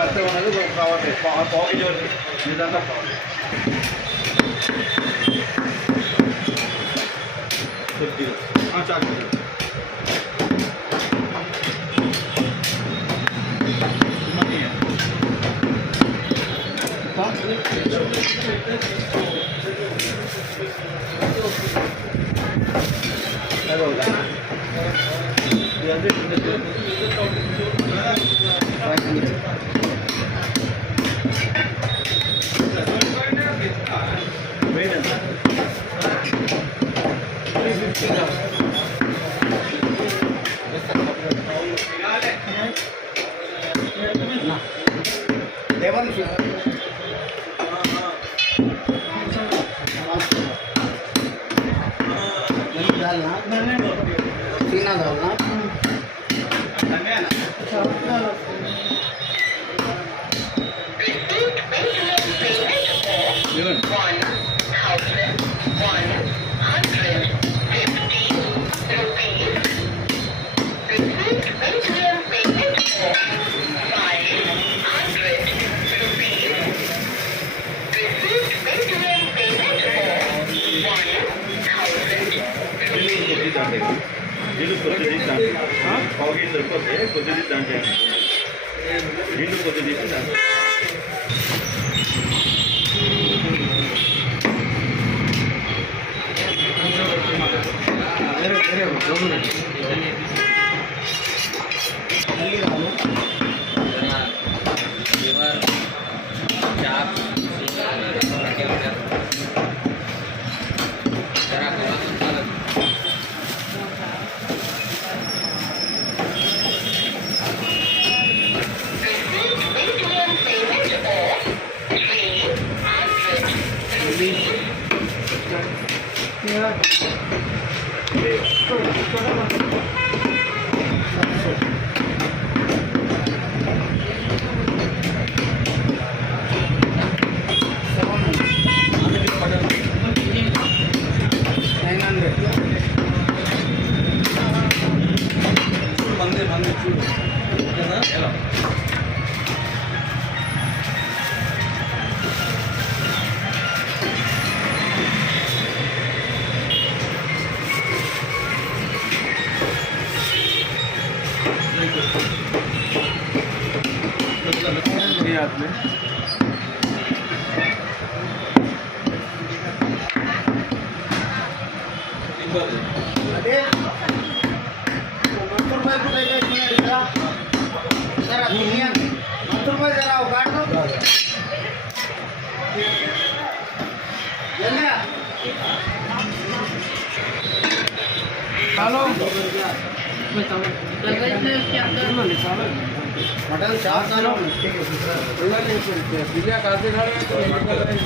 ಮತ್ತೆ ಒಣಗಿ ಕಾವತ್ತೆ ಪಾವು ಜೋರು ನಿಧಾನ ಕಾವತ್ತೆ हाँ चाक सीना डालना నీళ్ళు కొద్ది తీసి పావుకి సరిపోతే కొద్ది తీసి దాంట్లో నీళ్ళు కొద్ది తీసి దాంట్లో आपने मटन चार बिल्लिया काफी खड़े हैं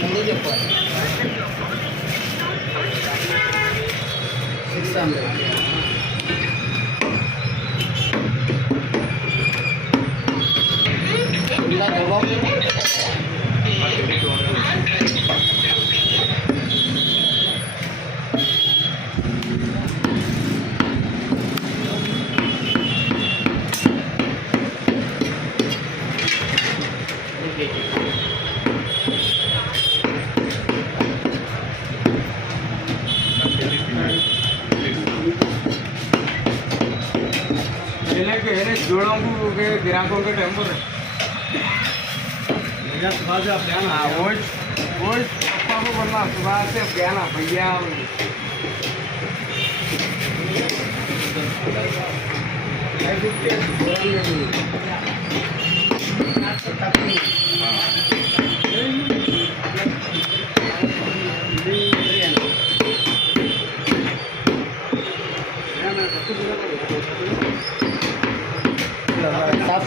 ముందు చెప్పాలి 600 ఇలా జవాబు जोड़ों को के ग्राहकों के टेम्पो है सुबह से आप जाना वो पापा को बोलना सुबह से आप जाना भैया ऐसे साफ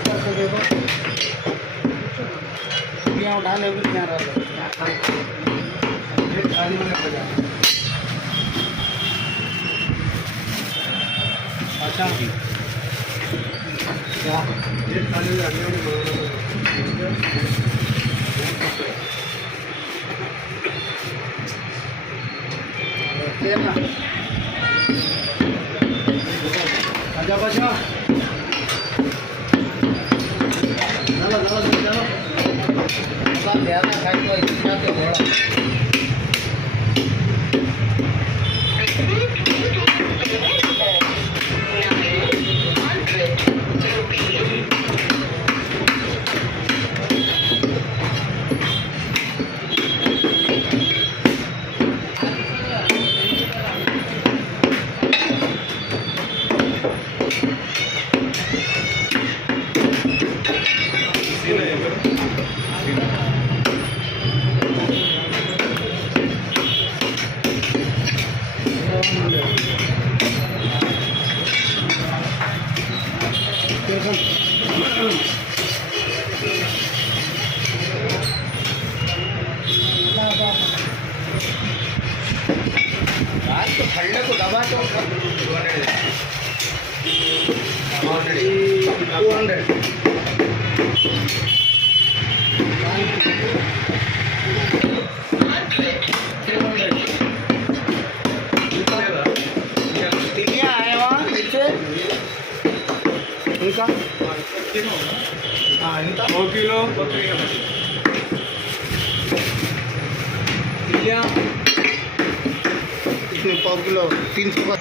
करके देखो यहाँ उठाने भी क्या रहा अच्छा क्या आजा बचा चलो चलो चलो सब ध्यान में खाई तो इतना तो बड़ा तो खड़े को दबा तो 2 किलो इसमें 1 किलो 300 का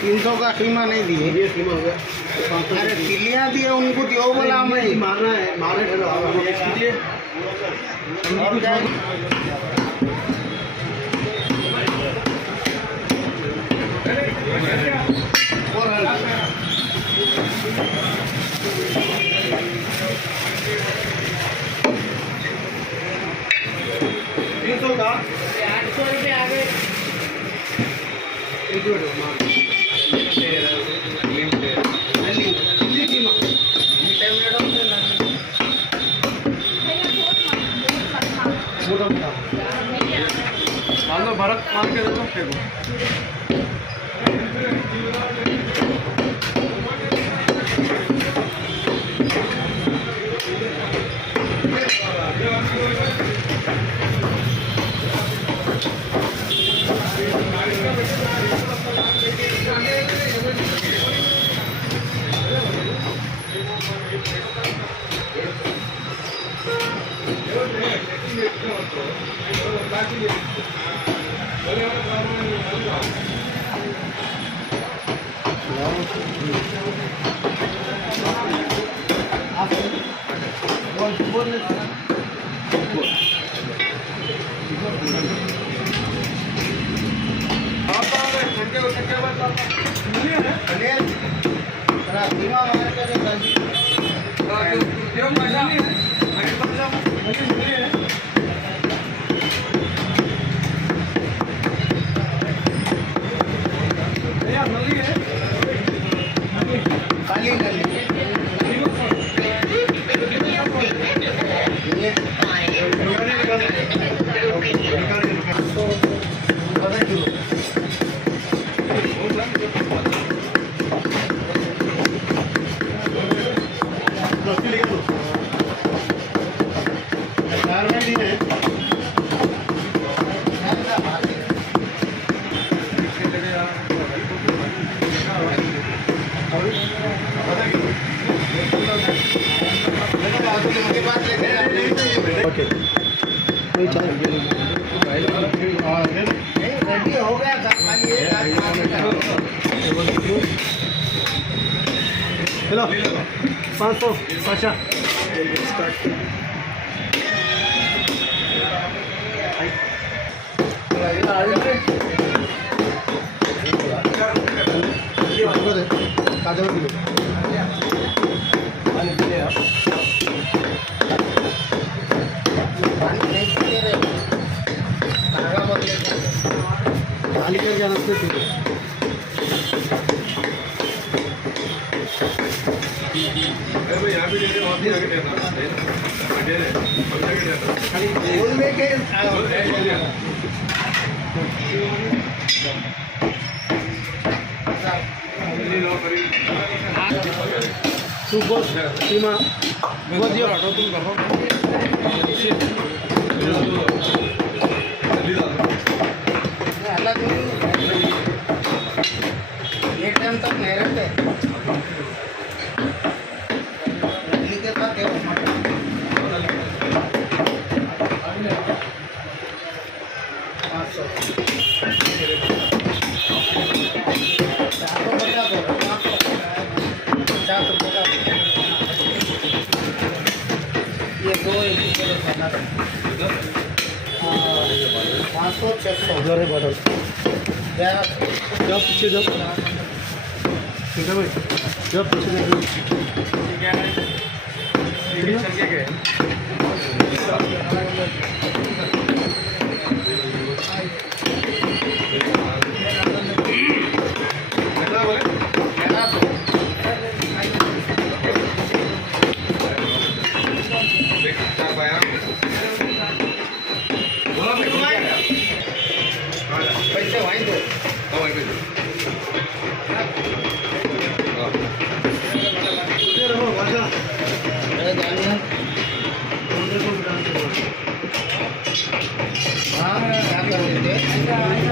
तीन सौ का कीमा नहीं दिए अरे तिलियाँ दिए उनको दियो बोला मैं मारना है मारे का 800 रुपये आ गए भरत मार के देखो रेडी हो गया खाली एक आध हेलो 500 पाशा सुपर सीमा एक टाइम तक नहीं रहते इडली के साथ मटन ये दो एक किलो खाना 500 600 उधर है बॉटल क्या जब पीछे जब ठीक है भाई जब पीछे जब पैसे वाइन दो हाँ क्या करोगे